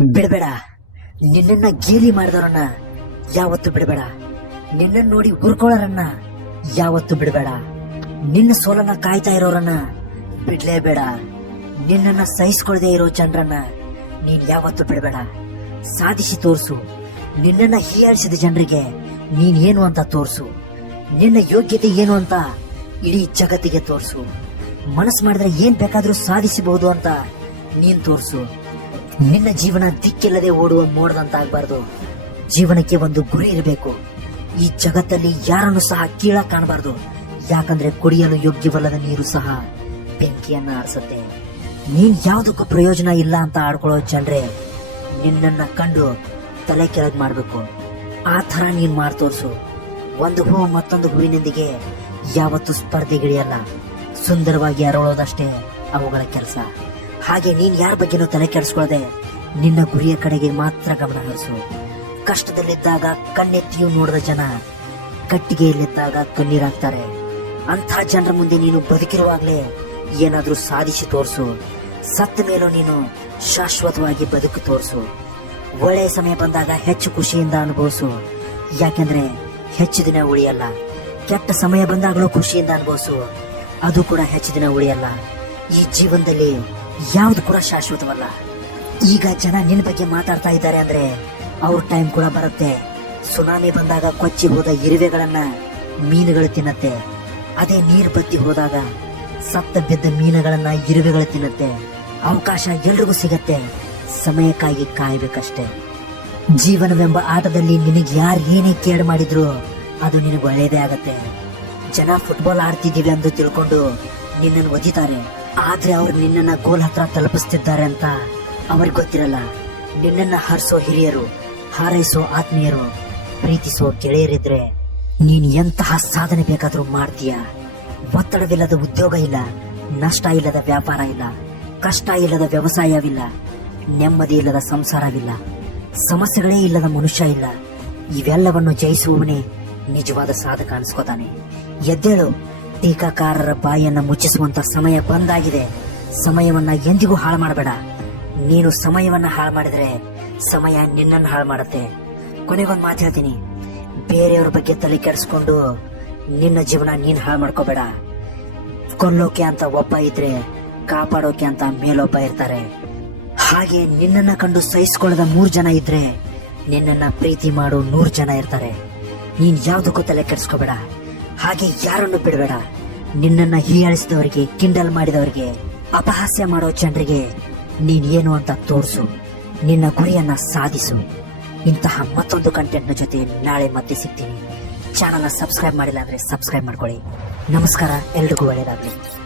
ಬಿಡಬೇಡ. ನಿನ್ನನ್ನ ಗೇಲಿ ಮಾಡಿದವರನ್ನ ಯಾವತ್ತು ಬಿಡಬೇಡ. ನಿನ್ನನ್ನ ನೋಡಿ ಉರ್ಕೊಳ್ಳೋರನ್ನ ಯಾವತ್ತು ಬಿಡಬೇಡ. ನಿನ್ನ ಸೋಲನ್ನ ಕಾಯ್ತಾ ಇರೋರನ್ನ ಬಿಡ್ಲೇಬೇಡ. ನಿನ್ನನ್ನ ಸಹಿಸ್ಕೊಳ್ದೇ ಇರೋ ಜನರನ್ನ ನೀನ್ ಯಾವತ್ತು ಬಿಡಬೇಡ. ಸಾಧಿಸಿ ತೋರಿಸು. ನಿನ್ನನ್ನ ಹೀಯಾಳಿಸಿದ ಜನರಿಗೆ ನೀನ್ ಏನು ಅಂತ ತೋರಿಸು. ನಿನ್ನ ಯೋಗ್ಯತೆ ಏನು ಅಂತ ಇಡೀ ಜಗತ್ತಿಗೆ ತೋರಿಸು. ಮನಸ್ಸು ಮಾಡಿದ್ರೆ ಏನ್ ಬೇಕಾದ್ರೂ ಸಾಧಿಸಬಹುದು ಅಂತ ನೀನ್ ತೋರ್ಸು. ನಿನ್ನ ಜೀವನ ದಿಕ್ಕಿಲ್ಲದೆ ಓಡುವ ಮೋಡದಂತಾಗಬಾರ್ದು. ಜೀವನಕ್ಕೆ ಒಂದು ಗುರಿ ಇರಬೇಕು. ಈ ಜಗತ್ತಲ್ಲಿ ಯಾರನ್ನು ಸಹ ಕೀಳ ಕಾಣಬಾರ್ದು. ಯಾಕಂದ್ರೆ ಕುಡಿಯಲು ಯೋಗ್ಯವಲ್ಲದ ನೀರು ಸಹ ಬೆಂಕಿಯನ್ನ ಆರಿಸುತ್ತೆ. ನೀನ್ ಯಾವುದಕ್ಕೂ ಪ್ರಯೋಜನ ಇಲ್ಲ ಅಂತ ಆಡ್ಕೊಳ್ಳೋ ಜನರೇ, ನಿನ್ನನ್ನ ಕಂಡು ತಲೆ ಕೆಳಗ್ ಮಾಡ್ಬೇಕು. ಆ ತರ ನೀನ್ ಮಾರು ತೋರಿಸು ಒಂದು ಹೂವು ಮತ್ತೊಂದು ಹೂವಿನೊಂದಿಗೆ ಯಾವತ್ತು ಸ್ಪರ್ಧೆಗಿಳಿಯಲ್ಲ. ಸುಂದರವಾಗಿ ಅರಳೋದಷ್ಟೇ ಅವುಗಳ ಕೆಲಸ. ಹಾಗೆ ನೀನ್ ಯಾರ ಬಗ್ಗೆನೂ ತಲೆ ಕೆಡಿಸ್ಕೊಳ್ಳದೆ ನಿನ್ನ ಗುರಿಯ ಕಡೆಗೆ ಮಾತ್ರ ಗಮನ ಹರಿಸು. ಕಷ್ಟದಲ್ಲಿದ್ದಾಗ ಕಣ್ಣೆತ್ತಿಯೂ ನೋಡಿದ ಜನ ಕಟ್ಟಿಗೆಯಲ್ಲಿದ್ದಾಗ ಕಣ್ಣೀರಾಗ್ತಾರೆ. ಅಂಥ ಜನರ ಮುಂದೆ ನೀನು ಬದುಕಿರುವಾಗಲೇ ಏನಾದರೂ ಸಾಧಿಸಿ ತೋರಿಸು. ಸತ್ತ ಮೇಲೂ ನೀನು ಶಾಶ್ವತವಾಗಿ ಬದುಕು ತೋರಿಸು. ಒಳ್ಳೆಯ ಸಮಯ ಬಂದಾಗ ಹೆಚ್ಚು ಖುಷಿಯಿಂದ ಅನುಭವಿಸು. ಯಾಕೆಂದ್ರೆ ಹೆಚ್ಚು ದಿನ ಉಳಿಯಲ್ಲ. ಕೆಟ್ಟ ಸಮಯ ಬಂದಾಗಲೂ ಖುಷಿಯಿಂದ ಅನುಭವಿಸು. ಅದು ಕೂಡ ಹೆಚ್ಚು ದಿನ ಉಳಿಯಲ್ಲ. ಈ ಜೀವನದಲ್ಲಿ ಯಾವುದು ಕೂಡ ಶಾಶ್ವತವಲ್ಲ. ಈಗ ಜನ ನಿನ್ನ ಬಗ್ಗೆ ಮಾತಾಡ್ತಾ ಇದ್ದಾರೆ ಅಂದ್ರೆ ಅವ್ರ ಟೈಮ್ ಕೂಡ ಬರುತ್ತೆ. ಸುನಾಮಿ ಬಂದಾಗ ಕೊಚ್ಚಿ ಹೋದ ಇರುವೆಗಳನ್ನ ಮೀನುಗಳು ತಿನ್ನತ್ತೆ. ಅದೇ ನೀರು ಬತ್ತಿ ಹೋದಾಗ ಸತ್ತ ಬಿದ್ದ ಮೀನುಗಳನ್ನ ಇರುವೆಗಳು ತಿನ್ನತ್ತೆ. ಅವಕಾಶ ಎಲ್ರಿಗೂ ಸಿಗತ್ತೆ. ಸಮಯಕ್ಕಾಗಿ ಕಾಯ್ಬೇಕಷ್ಟೇ. ಜೀವನವೆಂಬ ಆಟದಲ್ಲಿ ನಿನಗೆ ಯಾರು ಏನೇ ಕೇರ್ ಮಾಡಿದ್ರು ಅದು ನಿನಗೆ ಒಳ್ಳೇದೇ ಆಗತ್ತೆ. ಜನ ಫುಟ್ಬಾಲ್ ಆಡ್ತಿದ್ದೀವಿ ಎಂದು ತಿಳ್ಕೊಂಡು ನಿನ್ನನ್ನು ಒದಿತಾರೆ. ಆದ್ರೆ ಅವ್ರು ನಿನ್ನನ್ನ ಗೋಲ್ ಹತ್ರ ತಲುಪಿಸ್ತಿದ್ದಾರೆ ಅಂತ ಅವ್ರಿಗೆ ಗೊತ್ತಿರಲ್ಲ. ನಿನ್ನನ್ನ ಹರಿಸೋ ಹಿರಿಯರು, ಹಾರೈಸೋ ಆತ್ಮೀಯರು, ಪ್ರೀತಿಸೋ ಗೆಳೆಯರಿದ್ರೆ ನೀನ್ ಎಂತಹ ಸಾಧನೆ ಬೇಕಾದ್ರೂ ಮಾಡ್ತೀಯ. ಒತ್ತಡವಿಲ್ಲದ ಉದ್ಯೋಗ ಇಲ್ಲ, ನಷ್ಟ ಇಲ್ಲದ ವ್ಯಾಪಾರ ಇಲ್ಲ, ಕಷ್ಟ ಇಲ್ಲದ ವ್ಯವಸಾಯವಿಲ್ಲ, ನೆಮ್ಮದಿ ಇಲ್ಲದ ಸಂಸಾರವಿಲ್ಲ, ಸಮಸ್ಯೆಗಳೇ ಇಲ್ಲದ ಮನುಷ್ಯ ಇಲ್ಲ. ಇವೆಲ್ಲವನ್ನು ಜಯಿಸುವವನೇ ನಿಜವಾದ ಸಾಧಕ ಅನ್ಸ್ಕೋತಾನೆ. ಎದ್ದೇಳು. ಟೀಕಾಕಾರರ ಬಾಯಿಯನ್ನ ಮುಚ್ಚಿಸುವಂತ ಸಮಯ ಬಂದಾಗಿದೆ. ಸಮಯವನ್ನ ಎಂದಿಗೂ ಹಾಳು ಮಾಡಬೇಡ ನೀನು ಸಮಯವನ್ನ ಹಾಳು ಮಾಡಿದ್ರೆ ಸಮಯ ನಿನ್ನನ್ನು ಹಾಳು ಮಾಡುತ್ತೆ ಕೊನೆಗೊಂದು ಮಾತು ಹೇಳ್ತೀನಿ. ಬೇರೆಯವ್ರ ಬಗ್ಗೆ ತಲೆ ಕೆಡಿಸ್ಕೊಂಡು ನಿನ್ನ ಜೀವನ ನೀನ್ ಹಾಳು ಮಾಡ್ಕೋಬೇಡ ಕೊಲ್ಲೋಕೆ ಅಂತ ಒಬ್ಬ ಇದ್ರೆ ಕಾಪಾಡೋಕೆ ಅಂತ ಮೇಲೊಬ್ಬ ಇರ್ತಾರೆ. ಹಾಗೆ ನಿನ್ನನ್ನ ಕಂಡು ಸಹಿಸ್ಕೊಳ್ಳದ ಮೂರ್ ಜನ ಇದ್ರೆ ನಿನ್ನನ್ನ ಪ್ರೀತಿ ಮಾಡೋ ನೂರ್ ಜನ ಇರ್ತಾರೆ. ನೀನ್ ಯಾವ್ದಕ್ಕೂ ತಲೆ ಕೆಡಿಸ್ಕೋಬೇಡ. ಹಾಗೆ ಯಾರನ್ನು ಬಿಡಬೇಡ. ನಿನ್ನನ್ನ ಹೀಯಾಳಿಸಿದವರಿಗೆ, ಕಿಂಡಲ್ ಮಾಡಿದವರಿಗೆ, ಅಪಹಾಸ್ಯ ಮಾಡೋ ಜನರಿಗೆ ನೀನ್ ಏನು ಅಂತ ತೋರಿಸು. ನಿನ್ನ ಗುರಿಯನ್ನ ಸಾಧಿಸು. ಇಂತಹ ಮತ್ತೊಂದು ಕಂಟೆಂಟ್ನ ಜೊತೆ ನಾಳೆ ಮತ್ತೆ ಸಿಗ್ತೀನಿ. ಚಾನಲ್ನ ಸಬ್ಸ್ಕ್ರೈಬ್ ಮಾಡಿಲ್ಲ ಅಂದ್ರೆ ಸಬ್ಸ್ಕ್ರೈಬ್ ಮಾಡ್ಕೊಳ್ಳಿ. ನಮಸ್ಕಾರ, ಎಲ್ರಿಗೂ ಒಳ್ಳೆಯದಾಗಲಿ